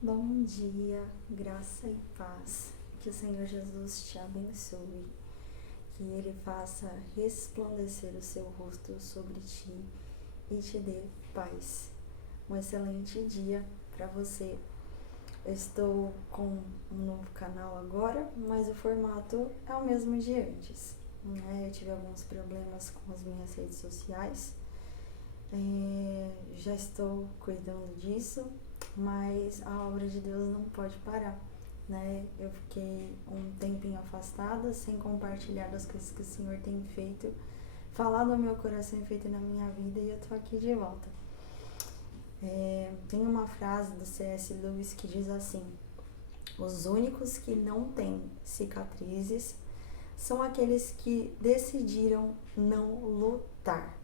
Bom dia, graça e paz. Que o Senhor Jesus te abençoe, que Ele faça resplandecer o seu rosto sobre ti e te dê paz. Um excelente dia para você. Eu estou com um novo canal agora, mas o formato é o mesmo de antes, né? Eu tive alguns problemas com as minhas redes sociais, já estou cuidando disso, mas a obra de Deus não pode parar, né? Eu fiquei um tempinho afastada, sem compartilhar das coisas que o Senhor tem feito, falado ao meu coração e feito na minha vida, e eu tô aqui de volta. Tem uma frase do C.S. Lewis que diz assim: os únicos que não têm cicatrizes são aqueles que decidiram não lutar.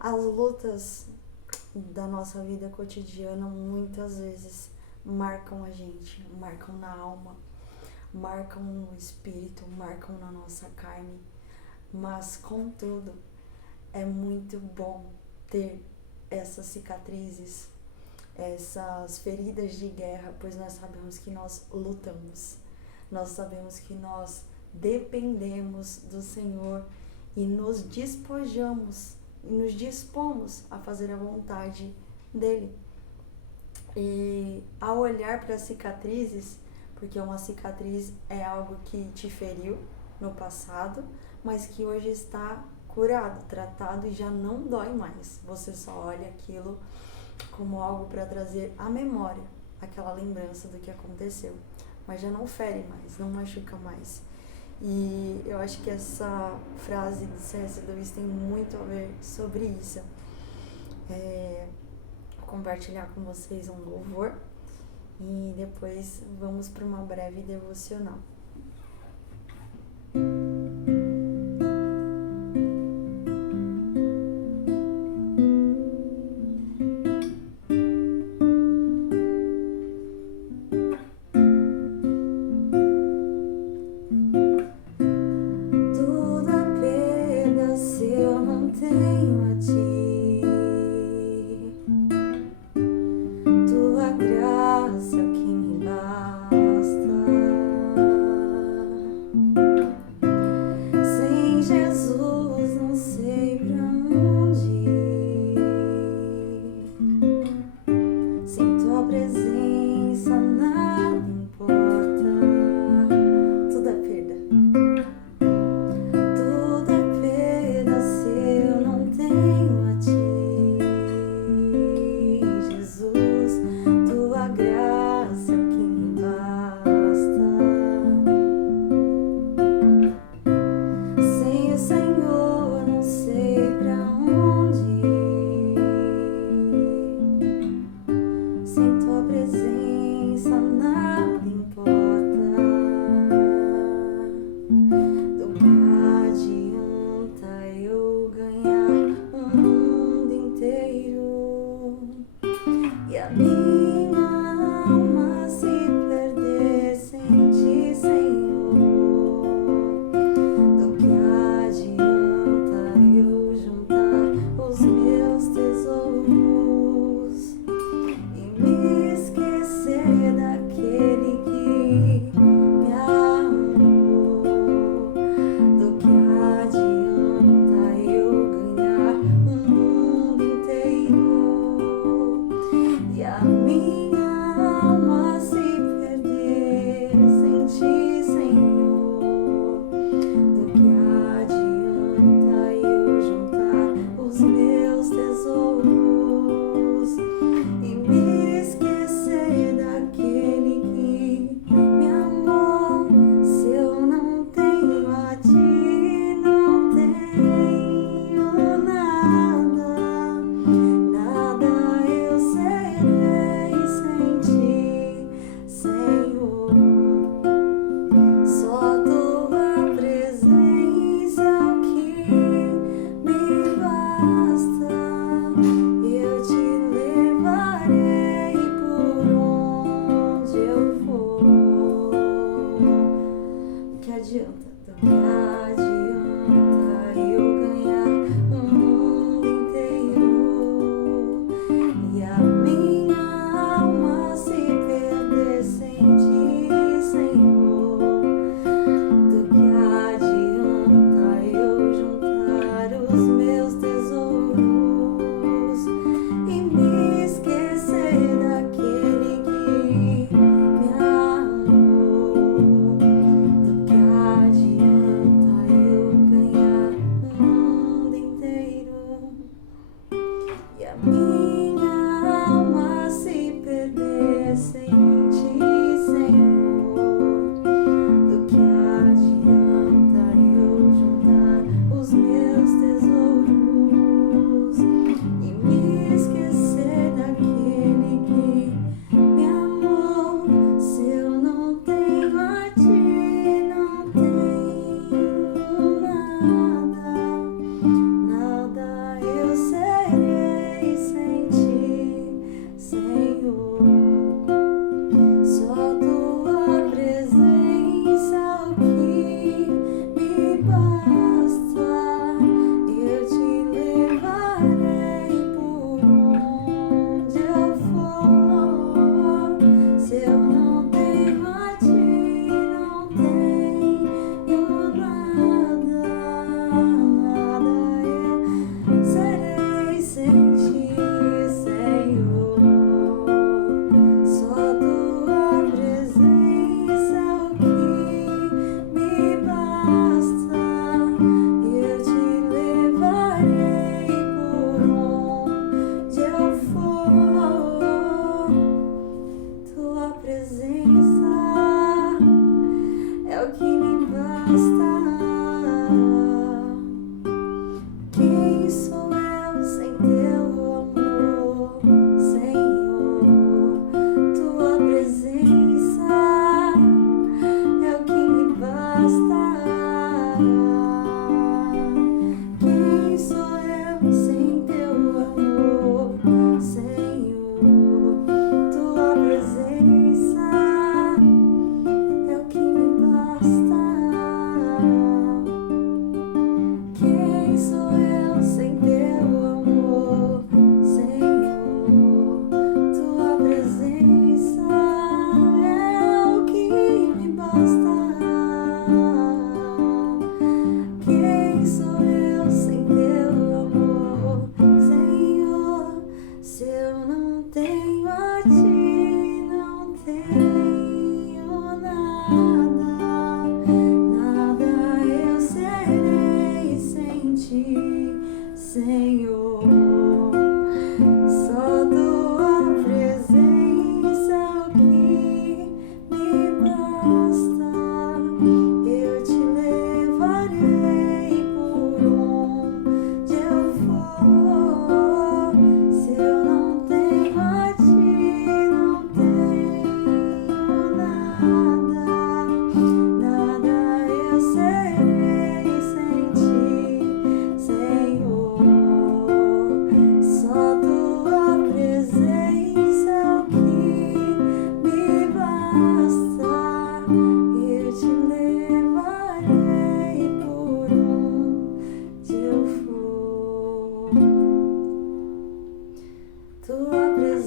As lutas da nossa vida cotidiana muitas vezes marcam a gente, marcam na alma, marcam no espírito, marcam na nossa carne, mas contudo é muito bom ter essas cicatrizes, essas feridas de guerra, pois nós sabemos que nós lutamos, nós sabemos que nós dependemos do Senhor e nos despojamos e nos dispomos a fazer a vontade dele. E ao olhar para as cicatrizes, porque uma cicatriz é algo que te feriu no passado, mas que hoje está curado, tratado e já não dói mais. Você só olha aquilo como algo para trazer à memória aquela lembrança do que aconteceu, mas já não fere mais, não machuca mais. E eu acho que essa frase de C.S. Lewis tem muito a ver sobre isso. Vou compartilhar com vocês um louvor e depois vamos para uma breve devocional. Minha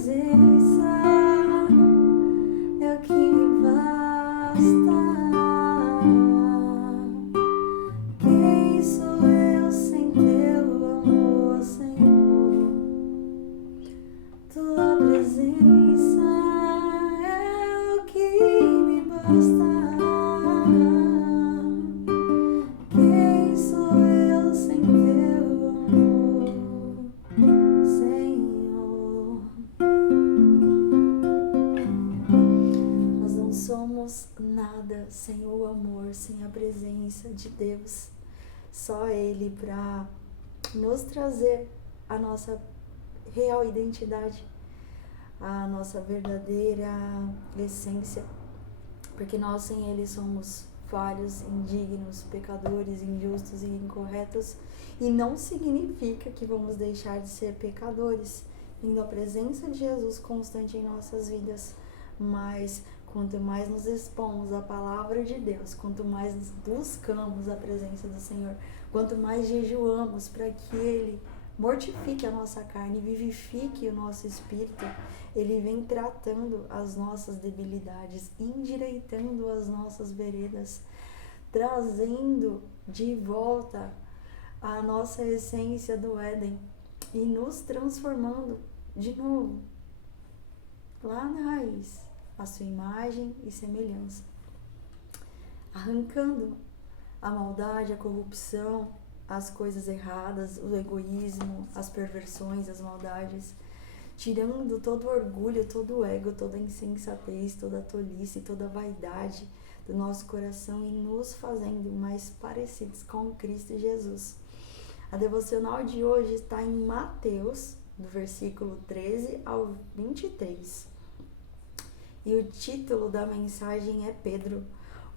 presença é o que me basta. Quem sou eu sem teu amor, Senhor? Tua presença é o que me basta. Quem sou eu sem teu amor, Senhor? Nós não somos nada sem o amor, sem a presença de Deus. Só Ele para nos trazer a nossa real identidade, a nossa verdadeira essência, porque nós sem Ele somos falhos, indignos, pecadores, injustos e incorretos, e não significa que vamos deixar de ser pecadores, tendo a presença de Jesus constante em nossas vidas, mas quanto mais nos expomos à palavra de Deus, quanto mais buscamos a presença do Senhor, quanto mais jejuamos para que Ele mortifique a nossa carne, vivifique o nosso espírito, Ele vem tratando as nossas debilidades, endireitando as nossas veredas, trazendo de volta a nossa essência do Éden e nos transformando de novo lá na raiz, a sua imagem e semelhança, arrancando a maldade, a corrupção, as coisas erradas, o egoísmo, as perversões, as maldades, tirando todo o orgulho, todo o ego, toda a insensatez, toda a tolice, toda a vaidade do nosso coração e nos fazendo mais parecidos com Cristo Jesus. A devocional de hoje está em Mateus, do versículo 13 ao 23. E o título da mensagem é Pedro,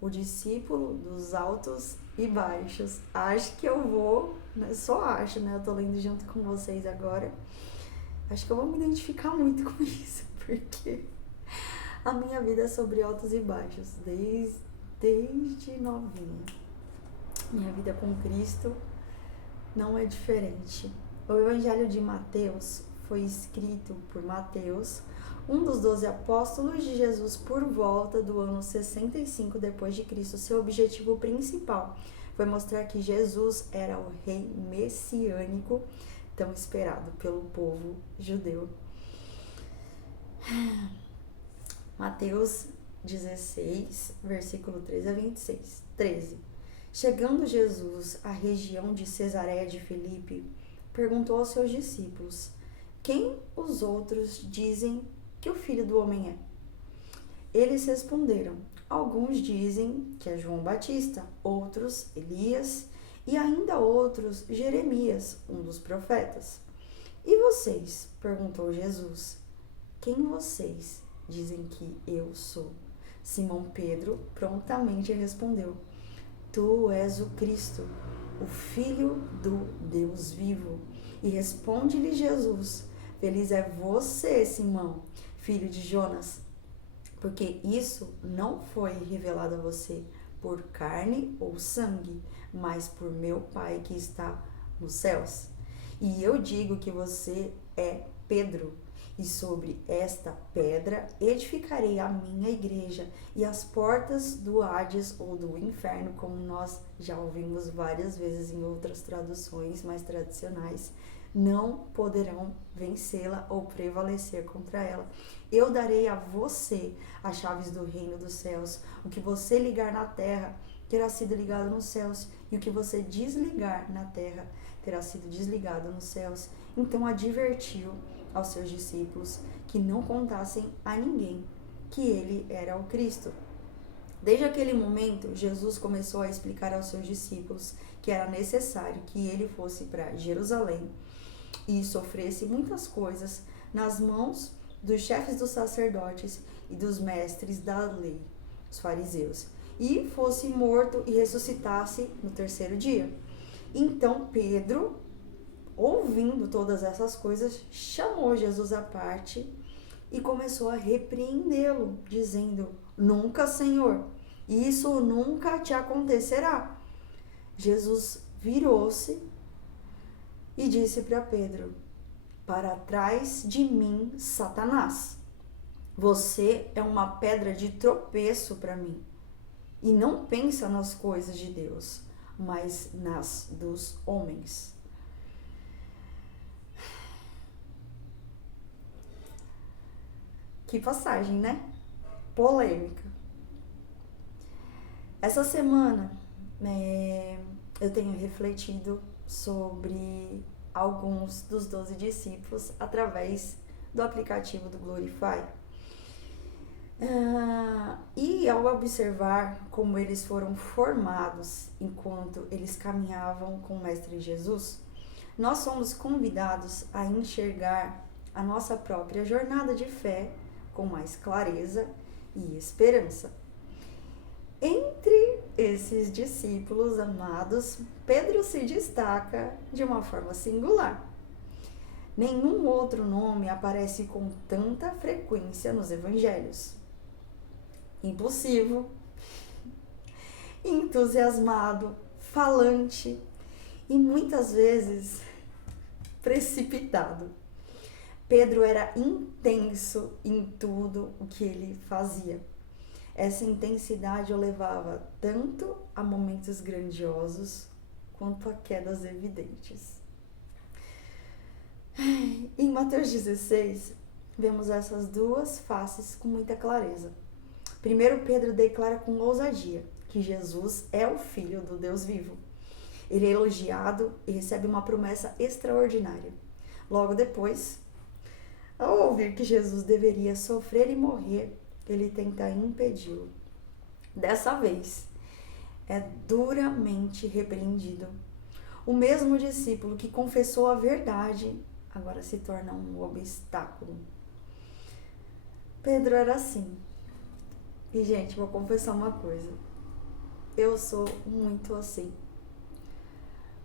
o discípulo dos altos e baixos. Acho que eu vou, só acho, né? Eu tô lendo junto com vocês agora. Acho que eu vou me identificar muito com isso, porque a minha vida é sobre altos e baixos, desde novinha. Minha vida com Cristo não é diferente. O Evangelho de Mateus foi escrito por Mateus, um dos 12 apóstolos de Jesus, por volta do ano 65 depois de Cristo. Seu objetivo principal foi mostrar que Jesus era o rei messiânico tão esperado pelo povo judeu. Mateus 16, versículo 13 a 26. 13. Chegando Jesus à região de Cesareia de Filipe, perguntou aos seus discípulos: quem os outros dizem que o Filho do Homem é? Eles responderam: alguns dizem que é João Batista, outros Elias e ainda outros Jeremias, um dos profetas. E vocês? Perguntou Jesus. Quem vocês dizem que eu sou? Simão Pedro prontamente respondeu: tu és o Cristo, o Filho do Deus vivo. E responde-lhe Jesus: feliz é você, Simão, filho de Jonas, porque isso não foi revelado a você por carne ou sangue, mas por meu Pai que está nos céus. E eu digo que você é Pedro, e sobre esta pedra edificarei a minha igreja, e as portas do Hades ou do inferno, como nós já ouvimos várias vezes em outras traduções mais tradicionais, não poderão vencê-la ou prevalecer contra ela. Eu darei a você as chaves do reino dos céus. O que você ligar na terra terá sido ligado nos céus, e o que você desligar na terra terá sido desligado nos céus. Então advertiu aos seus discípulos que não contassem a ninguém que ele era o Cristo. Desde aquele momento, Jesus começou a explicar aos seus discípulos que era necessário que ele fosse para Jerusalém e sofresse muitas coisas nas mãos dos chefes dos sacerdotes e dos mestres da lei, os fariseus, e fosse morto e ressuscitasse no terceiro dia. Então Pedro, ouvindo todas essas coisas, chamou Jesus à parte e começou a repreendê-lo, dizendo: nunca, Senhor, isso nunca te acontecerá. Jesus virou-se e disse para Pedro: para trás de mim, Satanás. Você é uma pedra de tropeço para mim. E não pensa nas coisas de Deus, mas nas dos homens. Que passagem, né? Polêmica. Essa semana eu tenho refletido sobre alguns dos 12 discípulos através do aplicativo do Glorify. E ao observar como eles foram formados enquanto eles caminhavam com o Mestre Jesus, nós somos convidados a enxergar a nossa própria jornada de fé com mais clareza e esperança. Entre esses discípulos amados, Pedro se destaca de uma forma singular. Nenhum outro nome aparece com tanta frequência nos evangelhos. Impulsivo, entusiasmado, falante e muitas vezes precipitado. Pedro era intenso em tudo o que ele fazia. Essa intensidade o levava tanto a momentos grandiosos quanto a quedas evidentes. Em Mateus 16, vemos essas duas faces com muita clareza. Primeiro, Pedro declara com ousadia que Jesus é o Filho do Deus vivo. Ele é elogiado e recebe uma promessa extraordinária. Logo depois, ao ouvir que Jesus deveria sofrer e morrer, ele tenta impedi-lo. Dessa vez, é duramente repreendido. O mesmo discípulo que confessou a verdade agora se torna um obstáculo. Pedro era assim. E, gente, vou confessar uma coisa. Eu sou muito assim.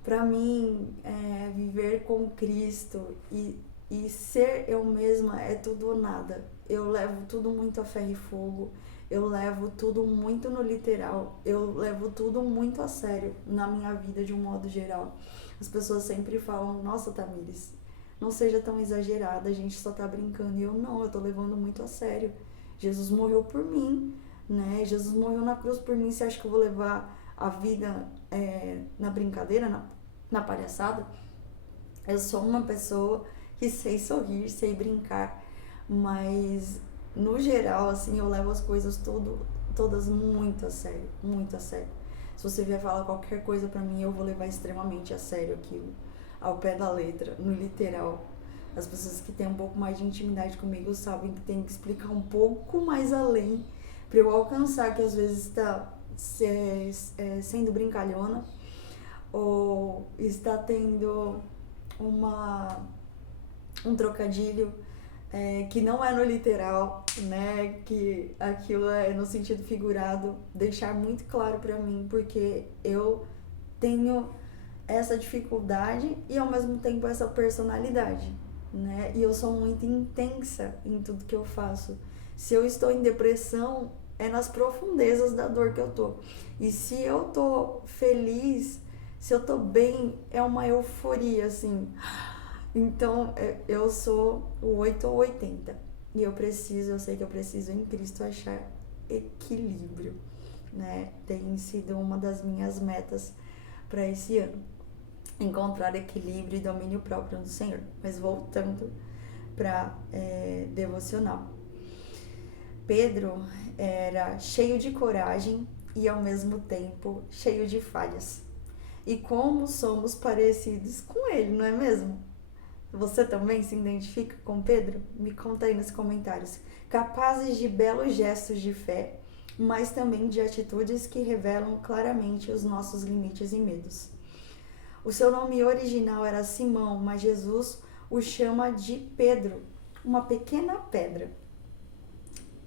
Para mim, viver com Cristo e ser eu mesma é tudo ou nada. Eu levo tudo muito a ferro e fogo. Eu levo tudo muito no literal. Eu levo tudo muito a sério na minha vida de um modo geral. As pessoas sempre falam, nossa, Tamires, não seja tão exagerada, a gente só tá brincando. E eu não, eu tô levando muito a sério. Jesus morreu por mim, né? Jesus morreu na cruz por mim. Você acha que eu vou levar a vida na brincadeira, na palhaçada? Eu sou uma pessoa que sei sorrir, sei brincar, mas no geral, assim, eu levo as coisas todas muito a sério, muito a sério. Se você vier falar qualquer coisa pra mim, eu vou levar extremamente a sério aquilo, ao pé da letra, no literal. As pessoas que têm um pouco mais de intimidade comigo sabem que tem que explicar um pouco mais além para eu alcançar, que às vezes está sendo brincalhona ou está tendo um trocadilho que não é no literal, né? Que aquilo é no sentido figurado, deixar muito claro para mim, porque eu tenho essa dificuldade e ao mesmo tempo essa personalidade, né? E eu sou muito intensa em tudo que eu faço. Se eu estou em depressão, é nas profundezas da dor que eu tô. E se eu tô feliz, se eu tô bem, é uma euforia, assim. Então, eu sou o 8 ou 80. E eu sei que eu preciso em Cristo achar equilíbrio, né? Tem sido uma das minhas metas para esse ano. Encontrar equilíbrio e domínio próprio do Senhor. Mas voltando para devocional. Pedro era cheio de coragem e ao mesmo tempo cheio de falhas. E como somos parecidos com ele, não é mesmo? Você também se identifica com Pedro? Me conta aí nos comentários. Capazes de belos gestos de fé, mas também de atitudes que revelam claramente os nossos limites e medos. O seu nome original era Simão, mas Jesus o chama de Pedro, uma pequena pedra.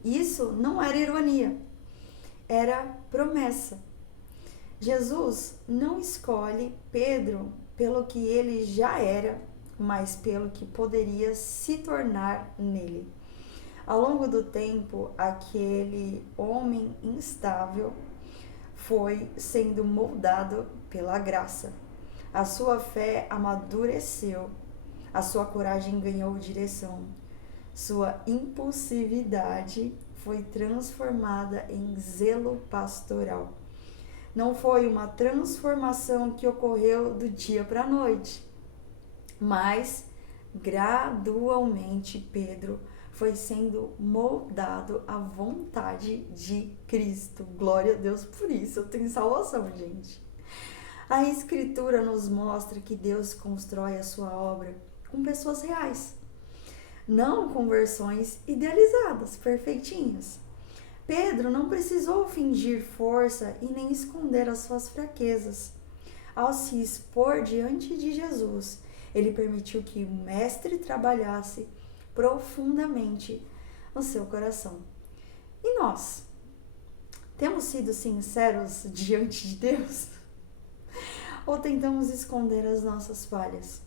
Isso não era ironia, era promessa. Jesus não escolhe Pedro pelo que ele já era, mas pelo que poderia se tornar nele. Ao longo do tempo, aquele homem instável foi sendo moldado pela graça. A sua fé amadureceu, A sua coragem ganhou direção. Sua impulsividade foi transformada em zelo pastoral. Não foi uma transformação que ocorreu do dia para a noite, mas gradualmente Pedro foi sendo moldado à vontade de Cristo. Glória a Deus por isso, eu tenho salvação, gente. A Escritura nos mostra que Deus constrói a sua obra com pessoas reais, não com versões idealizadas, perfeitinhas. Pedro não precisou fingir força e nem esconder as suas fraquezas. Ao se expor diante de Jesus, ele permitiu que o Mestre trabalhasse profundamente no seu coração. E nós? Temos sido sinceros diante de Deus? Ou tentamos esconder as nossas falhas?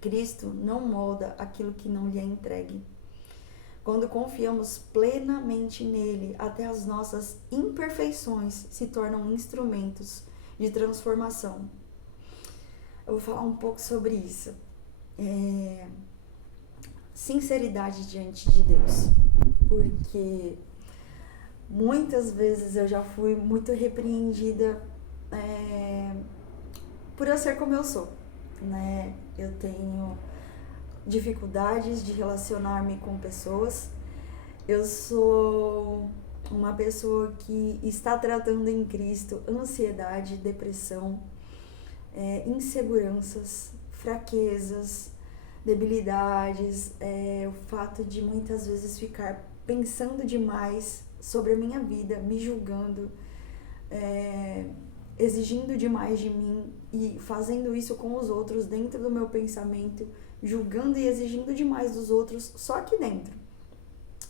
Cristo não molda aquilo que não lhe é entregue. Quando confiamos plenamente nele, até as nossas imperfeições se tornam instrumentos de transformação. Eu vou falar um pouco sobre isso. Sinceridade diante de Deus. Porque muitas vezes eu já fui muito repreendida por eu ser como eu sou, né? Eu tenho dificuldades de relacionar-me com pessoas. Eu sou uma pessoa que está tratando em Cristo ansiedade, depressão, inseguranças, fraquezas, debilidades, o fato de muitas vezes ficar pensando demais sobre a minha vida, me julgando, exigindo demais de mim e fazendo isso com os outros dentro do meu pensamento, julgando e exigindo demais dos outros só aqui dentro.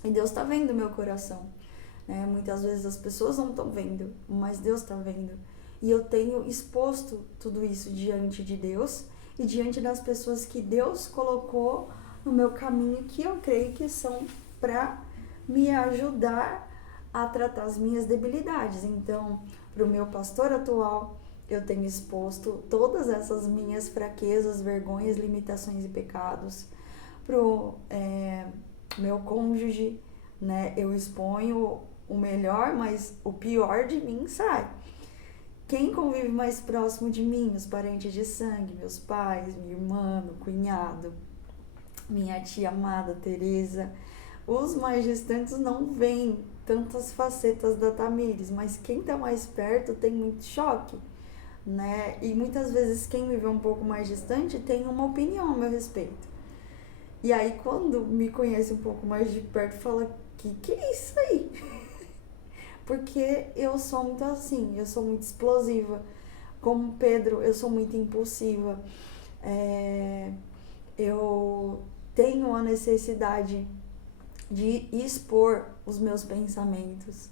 E Deus está vendo o meu coração, né? Muitas vezes as pessoas não estão vendo, mas Deus está vendo. E eu tenho exposto tudo isso diante de Deus e diante das pessoas que Deus colocou no meu caminho, que eu creio que são para me ajudar a tratar as minhas debilidades. Então, para o meu pastor atual, eu tenho exposto todas essas minhas fraquezas, vergonhas, limitações e pecados. Pro meu cônjuge, né, eu exponho o melhor, mas o pior de mim sai. Quem convive mais próximo de mim, os parentes de sangue, meus pais, minha irmã, meu cunhado, minha tia amada Teresa, os mais distantes não veem tantas facetas da Tamires, mas quem tá mais perto tem muito choque, né? E muitas vezes quem me vê um pouco mais distante tem uma opinião a meu respeito. E aí quando me conhece um pouco mais de perto, fala, que é isso aí? Porque eu sou muito assim, eu sou muito explosiva. Como Pedro, eu sou muito impulsiva. Eu tenho a necessidade de expor os meus pensamentos,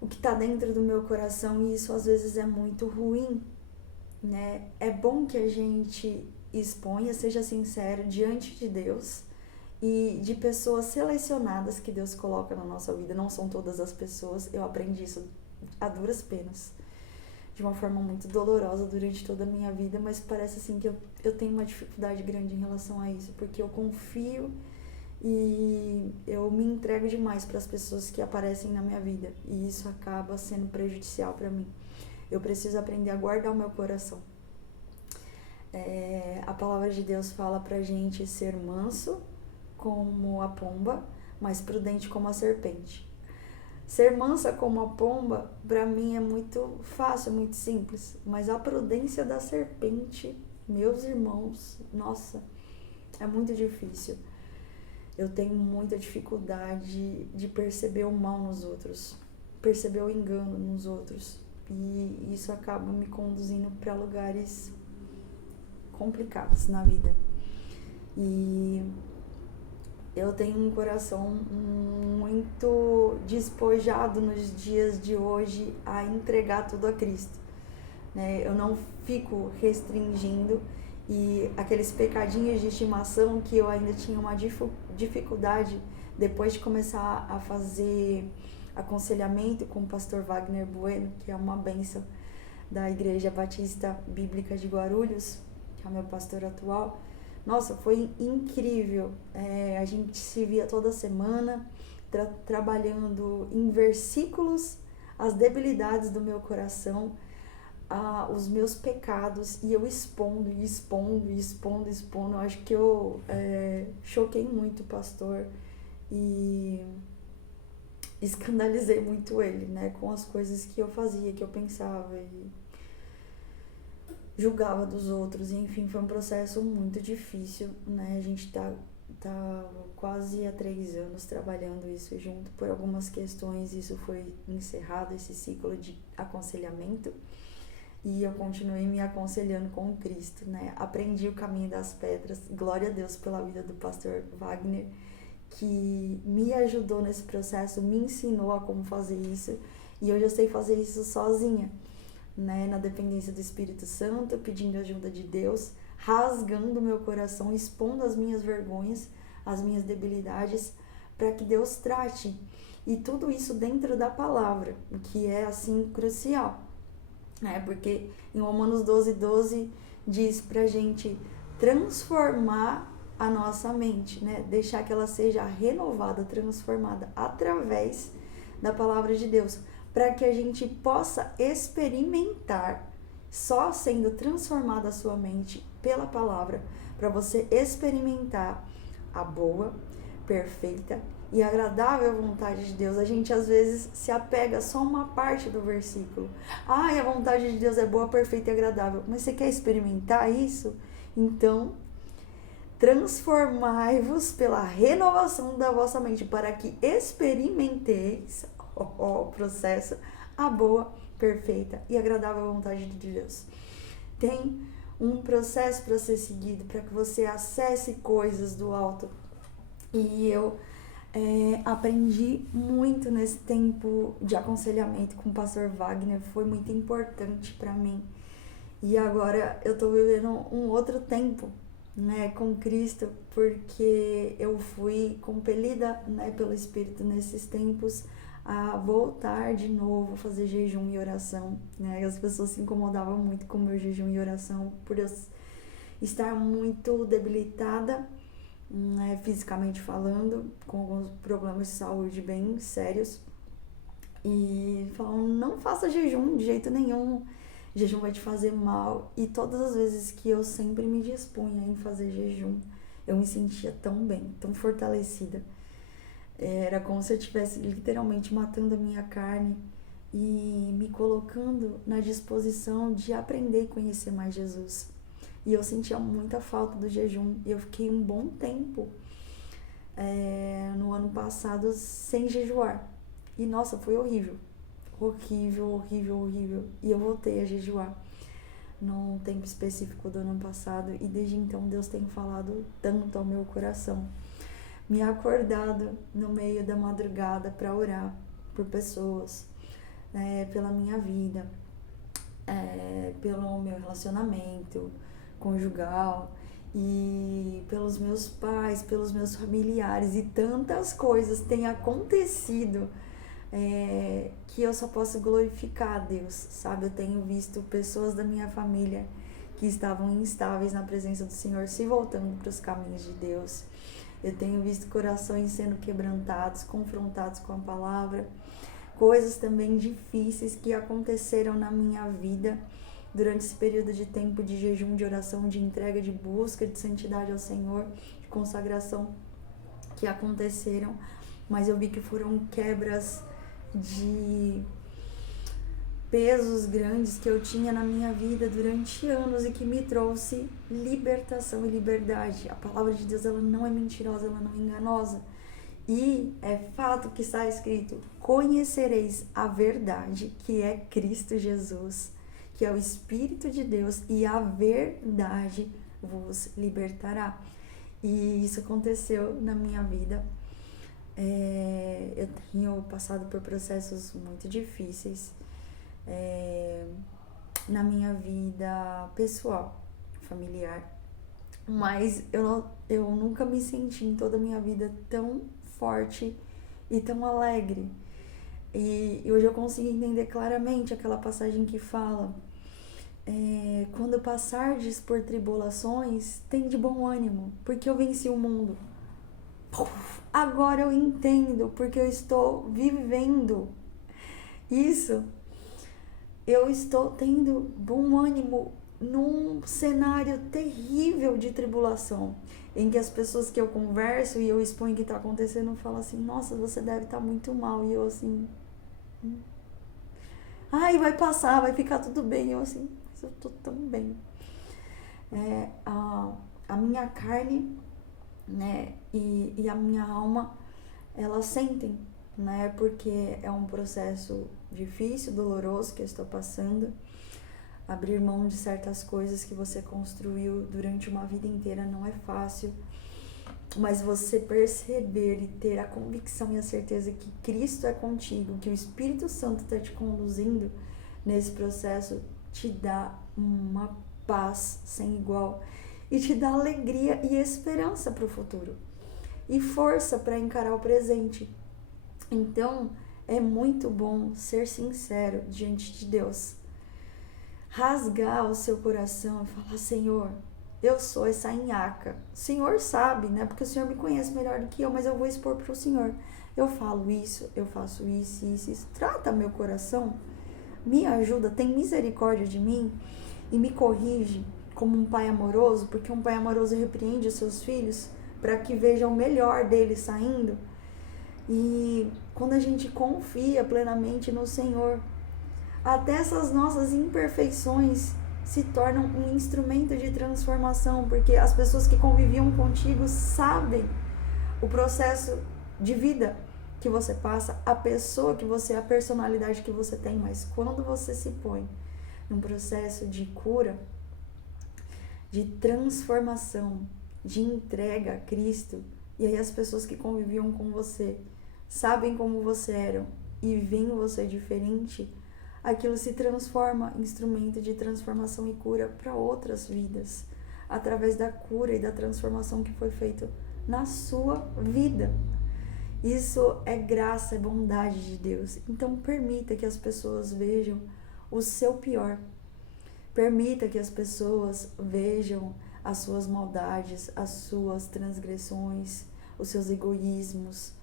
o que está dentro do meu coração, e isso às vezes é muito ruim, né? É bom que a gente exponha, seja sincero diante de Deus e de pessoas selecionadas que Deus coloca na nossa vida. Não são todas as pessoas, eu aprendi isso a duras penas, de uma forma muito dolorosa durante toda a minha vida, mas parece assim que eu tenho uma dificuldade grande em relação a isso, porque eu confio e eu me entrego demais para as pessoas que aparecem na minha vida, e isso acaba sendo prejudicial para mim. Eu preciso aprender a guardar o meu coração. A palavra de Deus fala pra gente ser manso como a pomba, mas prudente como a serpente. Ser mansa como a pomba, pra mim, é muito fácil, é muito simples, mas a prudência da serpente, meus irmãos, nossa, é muito difícil. Eu tenho muita dificuldade de perceber o mal nos outros, perceber o engano nos outros, e isso acaba me conduzindo para lugares complicados na vida. E eu tenho um coração muito despojado nos dias de hoje a entregar tudo a Cristo, né? Eu não fico restringindo, e aqueles pecadinhos de estimação que eu ainda tinha uma dificuldade depois de começar a fazer aconselhamento com o pastor Wagner Bueno, que é uma bênção da Igreja Batista Bíblica de Guarulhos, que é o meu pastor atual. Nossa, foi incrível. A gente se via toda semana, trabalhando em versículos as debilidades do meu coração, os meus pecados, e eu expondo. Eu acho que eu choquei muito o pastor e escandalizei muito ele, né, com as coisas que eu fazia, que eu pensava e julgava dos outros. E, enfim, foi um processo muito difícil, né? A gente tá quase há 3 anos trabalhando isso junto. Por algumas questões isso foi encerrado, esse ciclo de aconselhamento, e eu continuei me aconselhando com Cristo, né? Aprendi o caminho das pedras. Glória a Deus pela vida do pastor Wagner, que me ajudou nesse processo, me ensinou a como fazer isso, e hoje eu sei fazer isso sozinha, né? Na dependência do Espírito Santo, pedindo ajuda de Deus, rasgando o meu coração, expondo as minhas vergonhas, as minhas debilidades, para que Deus trate. E tudo isso dentro da palavra, o que é, assim, crucial, né? Porque em Romanos 12:12 diz pra gente transformar a nossa mente, né? Deixar que ela seja renovada, transformada através da palavra de Deus, para que a gente possa experimentar, só sendo transformada a sua mente pela palavra, para você experimentar a boa, perfeita e agradável vontade de Deus. A gente às vezes se apega só a uma parte do versículo. A vontade de Deus é boa, perfeita e agradável. Mas você quer experimentar isso? Então, transformai-vos pela renovação da vossa mente, para que experimenteis o processo, a boa, perfeita e agradável vontade de Deus. Tem um processo para ser seguido, para que você acesse coisas do alto. E eu aprendi muito nesse tempo de aconselhamento com o pastor Wagner, foi muito importante para mim. E agora eu tô vivendo um outro tempo, né, com Cristo, porque eu fui compelida, né, pelo Espírito nesses tempos a voltar de novo, fazer jejum e oração, né? As pessoas se incomodavam muito com o meu jejum e oração por eu estar muito debilitada, né, fisicamente falando, com alguns problemas de saúde bem sérios, e falam, não faça jejum de jeito nenhum, jejum vai te fazer mal. E todas as vezes que eu sempre me dispunha em fazer jejum, eu me sentia tão bem, tão fortalecida. Era como se eu estivesse literalmente matando a minha carne e me colocando na disposição de aprender e conhecer mais Jesus. E eu sentia muita falta do jejum. E eu fiquei um bom tempo no ano passado sem jejuar. E nossa, foi horrível. Horrível. E eu voltei a jejuar num tempo específico do ano passado. E desde então Deus tem falado tanto ao meu coração. Me acordado no meio da madrugada para orar por pessoas, pela minha vida, pelo meu relacionamento conjugal e pelos meus pais, pelos meus familiares. E tantas coisas têm acontecido que eu só posso glorificar a Deus, sabe? Eu tenho visto pessoas da minha família que estavam instáveis na presença do Senhor se voltando para os caminhos de Deus. Eu tenho visto corações sendo quebrantados, confrontados com a palavra. Coisas também difíceis que aconteceram na minha vida durante esse período de tempo de jejum, de oração, de entrega, de busca, de santidade ao Senhor, de consagração, que aconteceram. Mas eu vi que foram quebras de pesos grandes que eu tinha na minha vida durante anos e que me trouxe libertação e liberdade. A palavra de Deus, ela não é mentirosa, ela não é enganosa. E é fato que está escrito: conhecereis a verdade, que é Cristo Jesus, que é o Espírito de Deus, e a verdade vos libertará. E isso aconteceu na minha vida. Eu tenho passado por processos muito difíceis na minha vida pessoal, familiar, mas eu nunca me senti em toda a minha vida tão forte e tão alegre. E hoje eu consigo entender claramente aquela passagem que fala quando passardes por tribulações, tem de bom ânimo, porque eu venci o mundo. Agora eu entendo, porque eu estou vivendo isso. Eu estou tendo bom ânimo num cenário terrível de tribulação, em que as pessoas que eu converso e eu exponho o que está acontecendo falam assim, nossa, você deve estar muito mal. E eu assim, ai, vai passar, vai ficar tudo bem. Eu assim, mas eu tô tão bem. A minha carne, né, e a minha alma, elas sentem, né, porque é um processo difícil, doloroso que eu estou passando. Abrir mão de certas coisas que você construiu durante uma vida inteira não é fácil, mas você perceber e ter a convicção e a certeza que Cristo é contigo, que o Espírito Santo está te conduzindo nesse processo, te dá uma paz sem igual e te dá alegria e esperança para o futuro e força para encarar o presente. Então, é muito bom ser sincero diante de Deus. Rasgar o seu coração e falar, Senhor, eu sou essa nhaca. O Senhor sabe, né? Porque o Senhor me conhece melhor do que eu, mas eu vou expor para o Senhor. Eu falo isso, eu faço isso, isso, isso. Trata meu coração, me ajuda, tem misericórdia de mim e me corrige como um pai amoroso, porque um pai amoroso repreende os seus filhos para que vejam o melhor deles saindo. E quando a gente confia plenamente no Senhor, até essas nossas imperfeições se tornam um instrumento de transformação, porque as pessoas que conviviam contigo sabem o processo de vida que você passa, a pessoa que você é, a personalidade que você tem, mas quando você se põe num processo de cura, de transformação, de entrega a Cristo, e aí as pessoas que conviviam com você sabem como você era e veem você diferente, aquilo se transforma em instrumento de transformação e cura para outras vidas, através da cura e da transformação que foi feita na sua vida. Isso é graça, é bondade de Deus. Então permita que as pessoas vejam o seu pior. Permita que as pessoas vejam as suas maldades, as suas transgressões, os seus egoísmos.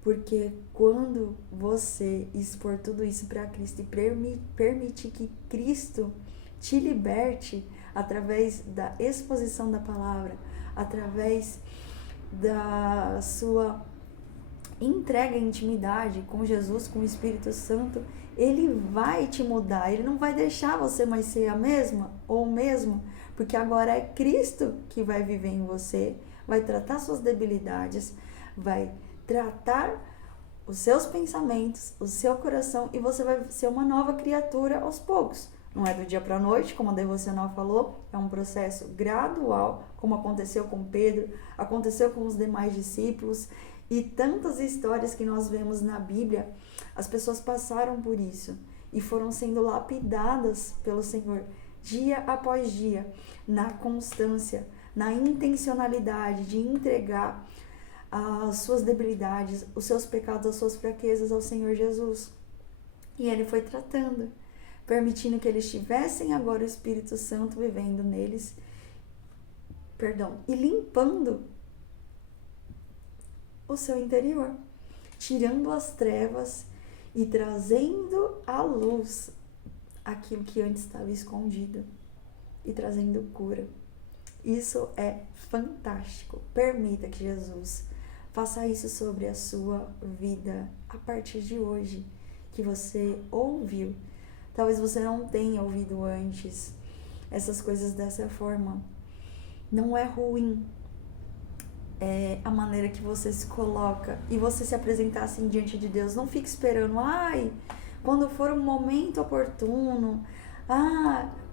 Porque quando você expor tudo isso para Cristo e permitir que Cristo te liberte através da exposição da palavra, através da sua entrega e intimidade com Jesus, com o Espírito Santo, Ele vai te mudar, Ele não vai deixar você mais ser a mesma ou o mesmo, porque agora é Cristo que vai viver em você, vai tratar suas debilidades, vai tratar os seus pensamentos, o seu coração, e você vai ser uma nova criatura aos poucos. Não é do dia para a noite, como a devocional falou, é um processo gradual, como aconteceu com Pedro, aconteceu com os demais discípulos, e tantas histórias que nós vemos na Bíblia, as pessoas passaram por isso e foram sendo lapidadas pelo Senhor, dia após dia, na constância, na intencionalidade de entregar as suas debilidades, os seus pecados, as suas fraquezas ao Senhor Jesus. E Ele foi tratando, permitindo que eles tivessem agora o Espírito Santo vivendo neles, e limpando o seu interior, tirando as trevas e trazendo à luz aquilo que antes estava escondido e trazendo cura. Isso é fantástico. Permita que Jesus faça isso sobre a sua vida a partir de hoje, que você ouviu. Talvez você não tenha ouvido antes essas coisas dessa forma. Não é ruim. É a maneira que você se coloca e você se apresentar assim diante de Deus. Não fique esperando, quando for um momento oportuno,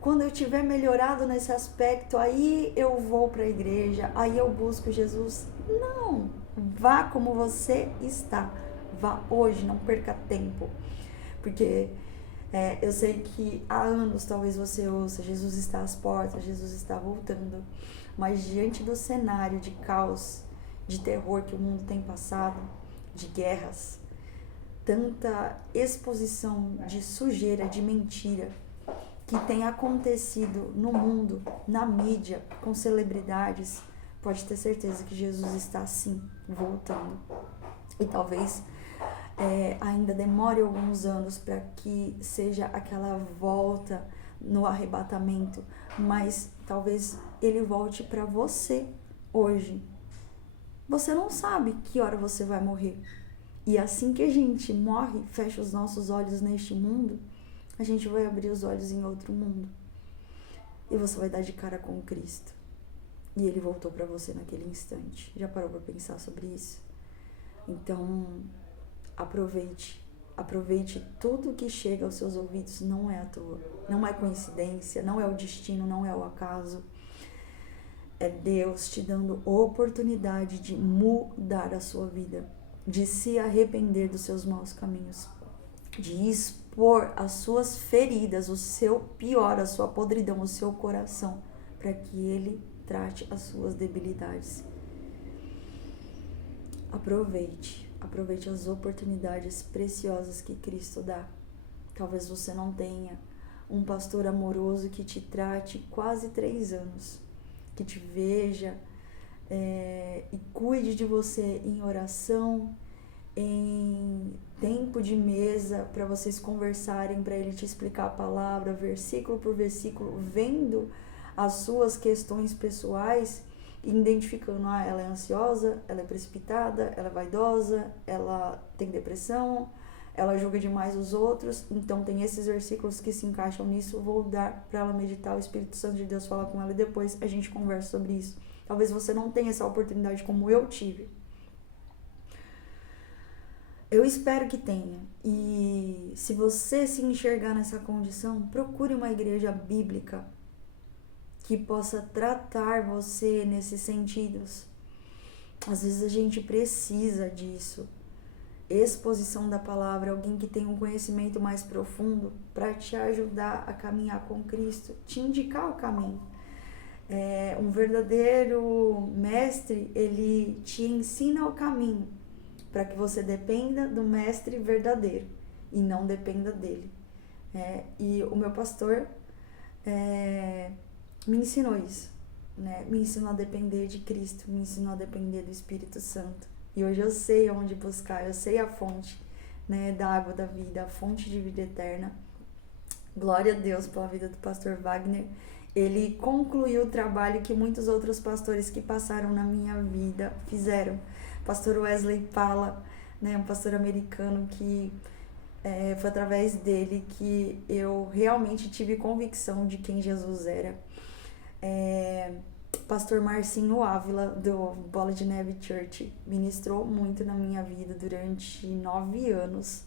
quando eu tiver melhorado nesse aspecto, aí eu vou para a igreja, aí eu busco Jesus. Não, vá como você está, vá hoje, não perca tempo, porque eu sei que há anos talvez você ouça, Jesus está às portas, Jesus está voltando, mas diante do cenário de caos, de terror que o mundo tem passado, de guerras, tanta exposição de sujeira, de mentira, que tem acontecido no mundo, na mídia, com celebridades, pode ter certeza que Jesus está sim voltando. E talvez ainda demore alguns anos para que seja aquela volta no arrebatamento, mas talvez ele volte para você hoje. Você não sabe que hora você vai morrer. E assim que a gente morre, fecha os nossos olhos neste mundo, a gente vai abrir os olhos em outro mundo. E você vai dar de cara com Cristo. E ele voltou para você naquele instante. Já parou para pensar sobre isso? Então, aproveite. Aproveite tudo que chega aos seus ouvidos. Não é à toa. Não é coincidência. Não é o destino. Não é o acaso. É Deus te dando oportunidade de mudar a sua vida. De se arrepender dos seus maus caminhos. De expor as suas feridas, o seu pior, a sua podridão, o seu coração. Para que ele trate as suas debilidades. Aproveite as oportunidades preciosas que Cristo dá. Talvez você não tenha um pastor amoroso que te trate quase 3 anos, que te veja e cuide de você em oração, em tempo de mesa, para vocês conversarem, para ele te explicar a palavra, versículo por versículo, vendo as suas questões pessoais, identificando, ela é ansiosa, ela é precipitada, ela é vaidosa, ela tem depressão, ela julga demais os outros, então tem esses versículos que se encaixam nisso, vou dar para ela meditar, o Espírito Santo de Deus fala com ela e depois a gente conversa sobre isso. Talvez você não tenha essa oportunidade como eu tive. Eu espero que tenha. E se você se enxergar nessa condição, procure uma igreja bíblica que possa tratar você nesses sentidos. Às vezes a gente precisa disso. Exposição da palavra, alguém que tem um conhecimento mais profundo para te ajudar a caminhar com Cristo, te indicar o caminho. Um verdadeiro mestre, ele te ensina o caminho para que você dependa do mestre verdadeiro e não dependa dele. E o meu pastor me ensinou isso, né? Me ensinou a depender de Cristo, me ensinou a depender do Espírito Santo. E hoje eu sei onde buscar, eu sei a fonte, né, da água da vida, a fonte de vida eterna. Glória a Deus pela vida do pastor Wagner. Ele concluiu o trabalho que muitos outros pastores que passaram na minha vida fizeram. Pastor Wesley Pala, né, um pastor americano que foi através dele que eu realmente tive convicção de quem Jesus era. Pastor Marcinho Ávila, do Bola de Neve Church, ministrou muito na minha vida durante 9 anos.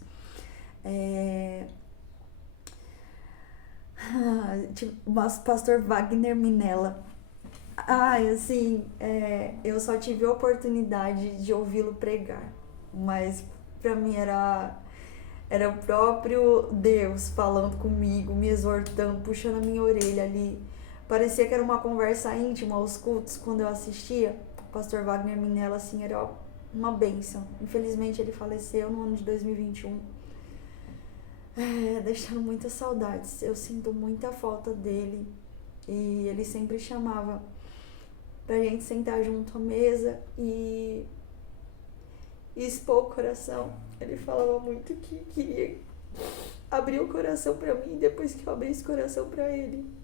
Pastor Wagner Minella. Eu só tive a oportunidade de ouvi-lo pregar, mas pra mim era o próprio Deus falando comigo, me exortando, puxando a minha orelha ali. Parecia que era uma conversa íntima aos cultos quando eu assistia. O pastor Wagner Minella, assim, era uma bênção. Infelizmente ele faleceu no ano de 2021. Deixando muitas saudades. Eu sinto muita falta dele. E ele sempre chamava pra gente sentar junto à mesa e expor o coração. Ele falava muito que queria abrir o coração pra mim depois que eu abri esse coração pra ele.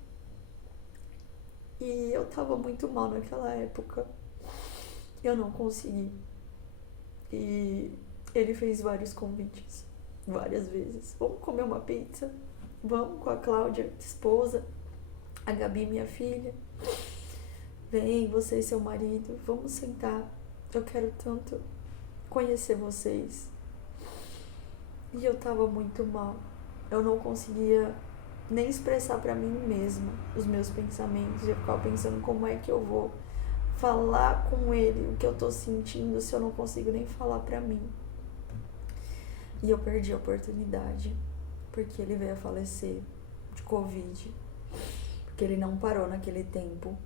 E eu tava muito mal naquela época. Eu não consegui. E ele fez vários convites, várias vezes. Vamos comer uma pizza? Vamos com a Cláudia, esposa, a Gabi, minha filha. Vem, você e seu marido, vamos sentar. Eu quero tanto conhecer vocês. E eu tava muito mal. Eu não conseguia nem expressar pra mim mesma os meus pensamentos. Eu ficava pensando como é que eu vou falar com ele o que eu tô sentindo se eu não consigo nem falar pra mim. E eu perdi a oportunidade porque ele veio a falecer de Covid, porque ele não parou naquele tempo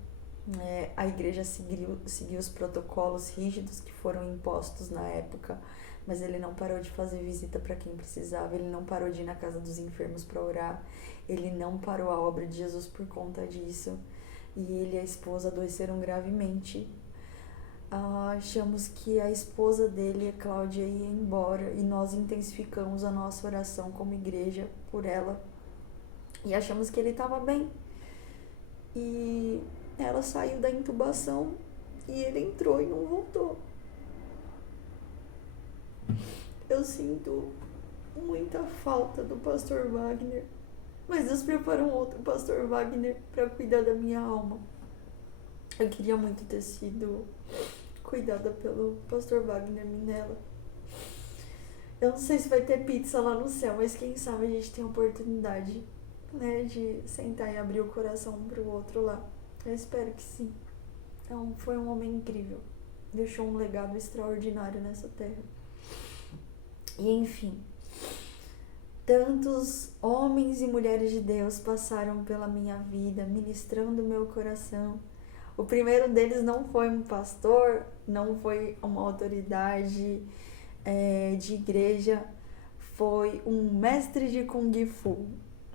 A igreja seguiu os protocolos rígidos que foram impostos na época, mas ele não parou de fazer visita para quem precisava, ele não parou de ir na casa dos enfermos para orar, ele não parou a obra de Jesus por conta disso. E ele e a esposa adoeceram gravemente. Achamos que a esposa dele, a Cláudia, ia embora e nós intensificamos a nossa oração como igreja por ela e achamos que ele estava bem. E ela saiu da intubação e ele entrou e não voltou. Eu sinto muita falta do pastor Wagner, mas Deus preparou um outro pastor Wagner para cuidar da minha alma. Eu queria muito ter sido cuidada pelo pastor Wagner Minella. Eu não sei se vai ter pizza lá no céu, mas quem sabe a gente tem a oportunidade, né, de sentar e abrir o coração um pro outro lá. Eu espero que sim. Então, foi um homem incrível. Deixou um legado extraordinário nessa terra. E enfim, tantos homens e mulheres de Deus passaram pela minha vida, ministrando meu coração. O primeiro deles não foi um pastor, não foi uma autoridade de igreja, foi um mestre de Kung Fu,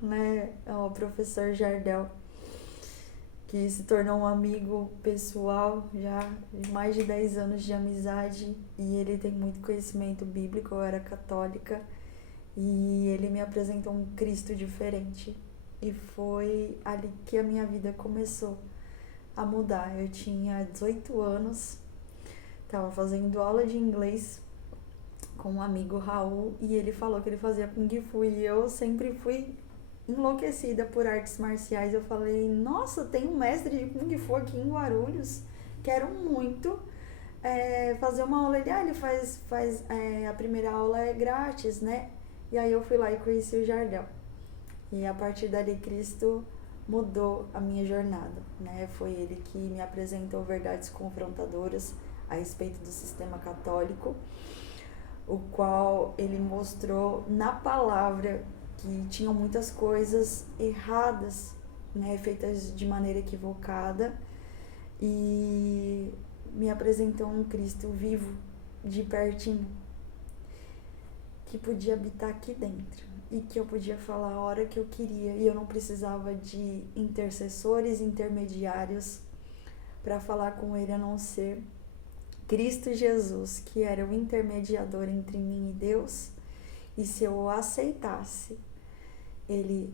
né? O professor Jardel, que se tornou um amigo pessoal já de mais de 10 anos de amizade, e ele tem muito conhecimento bíblico. Eu era católica e ele me apresentou um Cristo diferente, e foi ali que a minha vida começou a mudar. Eu tinha 18 anos, estava fazendo aula de inglês com um amigo, Raul, e ele falou que ele fazia Kung Fu, e eu sempre fui enlouquecida por artes marciais. Eu falei, nossa, tem um mestre de Kung Fu aqui em Guarulhos, quero muito fazer uma aula. Ele faz a primeira aula é grátis, né? E aí eu fui lá e conheci o Jardel, e a partir dali Cristo mudou a minha jornada, né? Foi ele que me apresentou verdades confrontadoras a respeito do sistema católico, o qual ele mostrou na palavra que tinham muitas coisas erradas, né, feitas de maneira equivocada, e me apresentou um Cristo vivo, de pertinho, que podia habitar aqui dentro e que eu podia falar a hora que eu queria, e eu não precisava de intercessores, intermediários para falar com ele, a não ser Cristo Jesus, que era o intermediador entre mim e Deus. E se eu o aceitasse, ele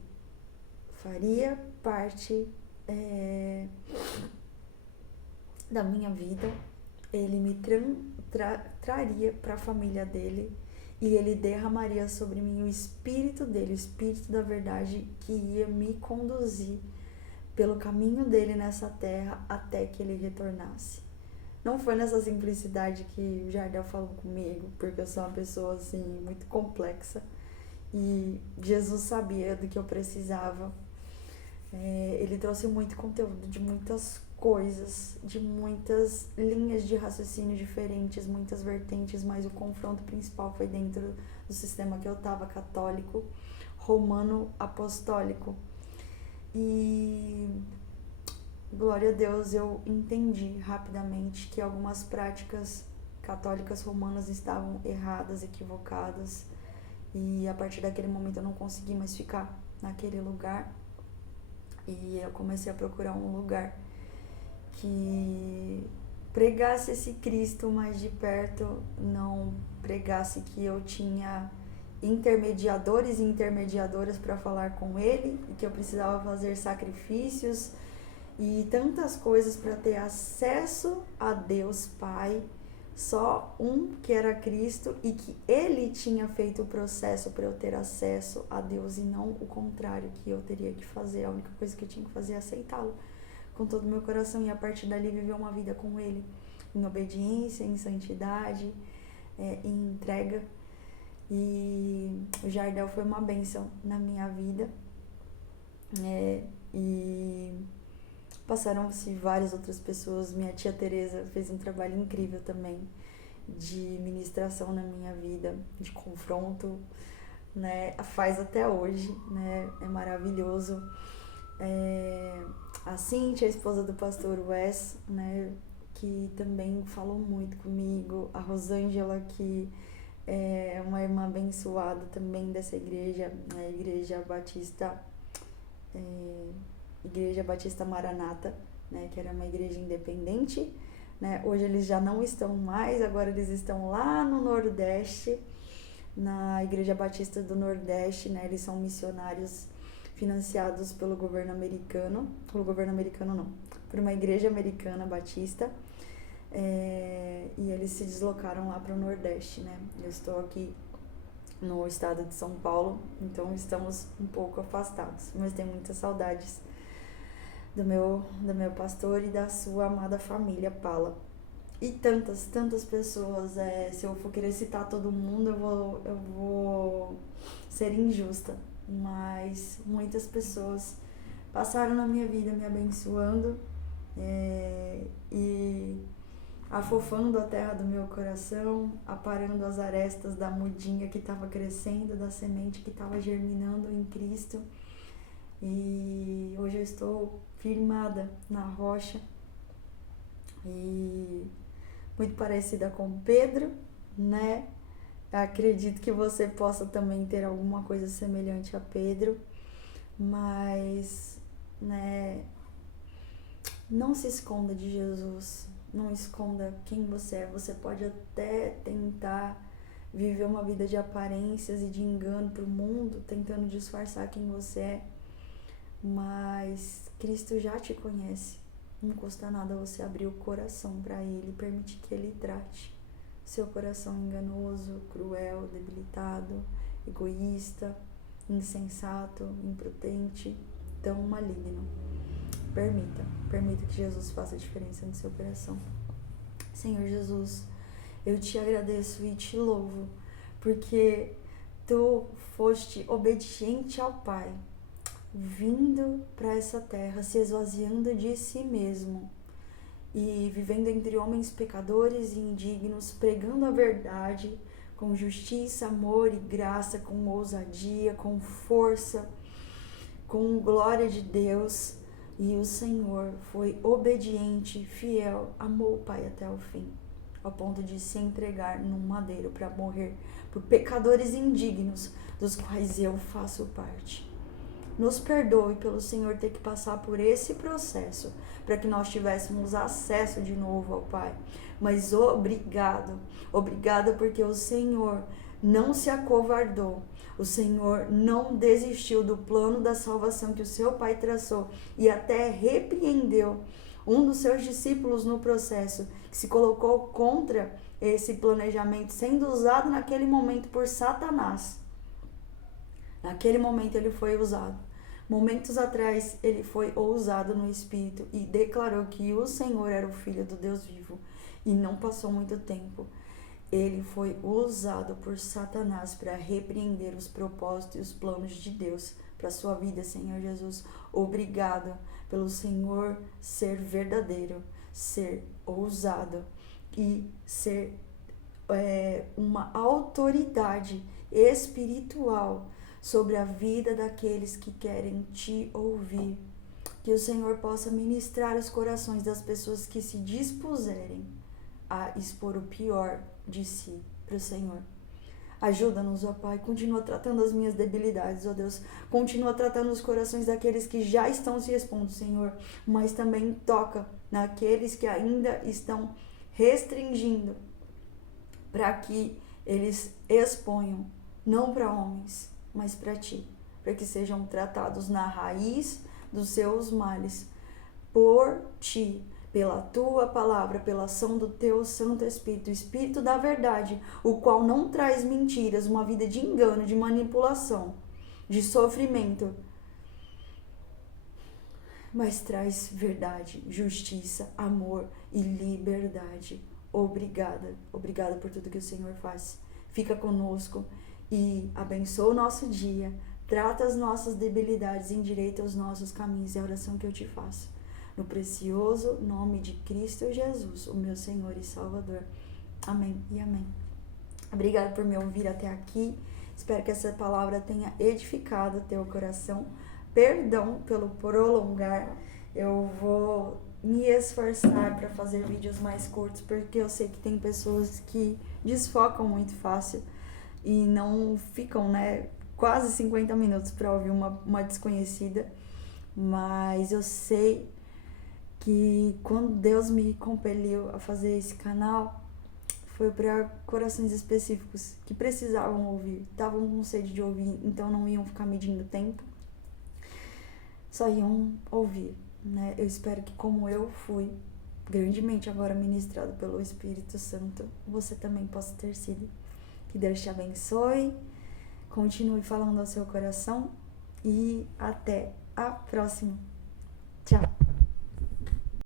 faria parte da minha vida, ele me traria para a família dele, e ele derramaria sobre mim o Espírito dele, o Espírito da verdade, que ia me conduzir pelo caminho dele nessa terra até que ele retornasse. Não foi nessa simplicidade que o Jardel falou comigo, porque eu sou uma pessoa assim muito complexa, e Jesus sabia do que eu precisava. Ele trouxe muito conteúdo de muitas coisas, de muitas linhas de raciocínio diferentes, muitas vertentes, mas o confronto principal foi dentro do sistema que eu estava, católico, romano, apostólico. E glória a Deus, eu entendi rapidamente que algumas práticas católicas romanas estavam erradas, equivocadas, e a partir daquele momento eu não consegui mais ficar naquele lugar, e eu comecei a procurar um lugar que pregasse esse Cristo mais de perto, não pregasse que eu tinha intermediadores e intermediadoras para falar com ele, e que eu precisava fazer sacrifícios e tantas coisas para ter acesso a Deus Pai, só um, que era Cristo, e que ele tinha feito o processo para eu ter acesso a Deus, e não o contrário, que eu teria que fazer. A única coisa que eu tinha que fazer é aceitá-lo com todo o meu coração, e a partir dali viver uma vida com ele, em obediência, em santidade, em entrega. E o Jardel foi uma bênção na minha vida, e passaram-se várias outras pessoas. Minha tia Tereza fez um trabalho incrível também de ministração na minha vida, de confronto, né? Faz até hoje, né? É maravilhoso. a Cíntia, a esposa do pastor Wes, né, que também falou muito comigo, a Rosângela, que é uma irmã abençoada também dessa igreja, a Igreja Batista Maranata, né, que era uma igreja independente, né, hoje eles já não estão mais, agora eles estão lá no Nordeste, na Igreja Batista do Nordeste, né, eles são missionários financiados pelo governo americano não, por uma igreja americana batista, e eles se deslocaram lá para o Nordeste, né, eu estou aqui no estado de São Paulo, então estamos um pouco afastados, mas tenho muitas saudades do meu pastor e da sua amada família Pala. E tantas pessoas, se eu for querer citar todo mundo, eu vou ser injusta, mas muitas pessoas passaram na minha vida me abençoando e afofando a terra do meu coração, aparando as arestas da mudinha que estava crescendo, da semente que estava germinando em Cristo. E hoje eu estou firmada na rocha e muito parecida com Pedro, né? Acredito que você possa também ter alguma coisa semelhante a Pedro, mas, né, não se esconda de Jesus, não esconda quem você é. Você pode até tentar viver uma vida de aparências e de engano para o mundo, tentando disfarçar quem você é, mas Cristo já te conhece. Não custa nada você abrir o coração para Ele, permitir que Ele trate seu coração enganoso, cruel, debilitado, egoísta, insensato, imprudente, tão maligno. Permita que Jesus faça a diferença no seu coração. Senhor Jesus, eu te agradeço e te louvo, porque tu foste obediente ao Pai, vindo para essa terra, se esvaziando de si mesmo e vivendo entre homens pecadores e indignos, pregando a verdade com justiça, amor e graça, com ousadia, com força, com glória de Deus. E o Senhor foi obediente, fiel, amou o Pai até o fim, ao ponto de se entregar num madeiro para morrer por pecadores indignos, dos quais eu faço parte. Nos perdoe pelo Senhor ter que passar por esse processo, para que nós tivéssemos acesso de novo ao Pai. Mas obrigada porque o Senhor não se acovardou, o Senhor não desistiu do plano da salvação que o seu Pai traçou e até repreendeu um dos seus discípulos no processo, que se colocou contra esse planejamento, sendo usado naquele momento por Satanás. Naquele momento ele foi usado. Momentos atrás ele foi ousado no Espírito e declarou que o Senhor era o Filho do Deus vivo. E não passou muito tempo. Ele foi usado por Satanás para repreender os propósitos e os planos de Deus para a sua vida, Senhor Jesus. Obrigado pelo Senhor ser verdadeiro, ser ousado e ser uma autoridade espiritual sobre a vida daqueles que querem te ouvir. Que o Senhor possa ministrar os corações das pessoas que se dispuserem a expor o pior de si para o Senhor. Ajuda-nos, ó Pai, continua tratando as minhas debilidades, ó Deus, continua tratando os corações daqueles que já estão se expondo, Senhor, mas também toca naqueles que ainda estão restringindo, para que eles exponham, não para homens, mas para Ti, para que sejam tratados na raiz dos seus males, por Ti, pela Tua palavra, pela ação do Teu Santo Espírito, o Espírito da verdade, o qual não traz mentiras, uma vida de engano, de manipulação, de sofrimento, mas traz verdade, justiça, amor e liberdade. Obrigada por tudo que o Senhor faz. Fica conosco e abençoa o nosso dia, trata as nossas debilidades, endireita os nossos caminhos. É a oração que eu te faço. No precioso nome de Cristo Jesus, o meu Senhor e Salvador. Amém e amém. Obrigada por me ouvir até aqui. Espero que essa palavra tenha edificado o teu coração. Perdão pelo prolongar. Eu vou me esforçar para fazer vídeos mais curtos, porque eu sei que tem pessoas que desfocam muito fácil e não ficam, né, quase 50 minutos para ouvir uma desconhecida. Mas eu sei que quando Deus me compeliu a fazer esse canal, foi para corações específicos que precisavam ouvir, estavam com sede de ouvir, então não iam ficar medindo tempo, só iam ouvir, né? Eu espero que, como eu fui grandemente agora ministrado pelo Espírito Santo, você também possa ter sido. Que Deus te abençoe, continue falando ao seu coração e até a próxima.